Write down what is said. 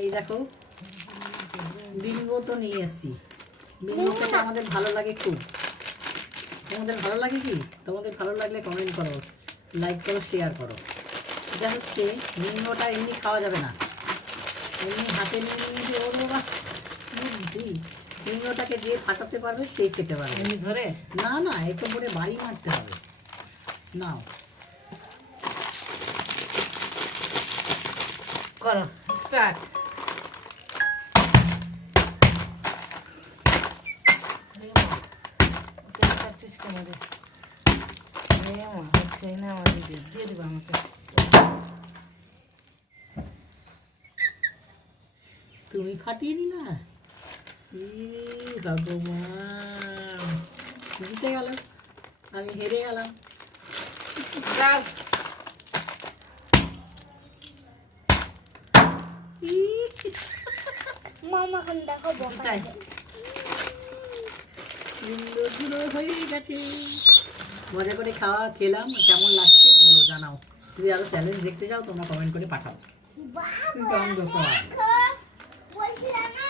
এই দেখো বিঙ্গো তো নিয়ে এসেছি। বিঙ্গো খেতে আমাদের ভালো লাগে খুব। তোমাদের ভালো লাগে কি? তোমাদের ভালো লাগলে কমেন্ট করো, লাইক করো, শেয়ার করো। এটা হচ্ছে বিঙ্গোটা এমনি খাওয়া যাবে না, এমনি হাতে নিয়ে নিয়ে ওর বাবা বুদ্ধি। বিঙ্গোটাকে যে ফাটাতে পারবে সেই খেতে পারবে। এমনি ধরে না না, একটু করে বাড়ি মারতে হবে। নাও করো স্টার্ট। হচ্ছে না আমার দিয়ে দিব আমাকে। তুমি ফাটিয়ে দিলা। ভগবান, জিতে গেল, আমি হেরে গেলাম। মামা এখন দেখো বকাই হয়ে গেছে। মজা করে খেলাম, কেমন লাগছে বলো, জানাও। যদি আরো চ্যালেঞ্জ দেখতে চাও তোমরা কমেন্ট করে পাঠাও। বাবা বলছিলাম না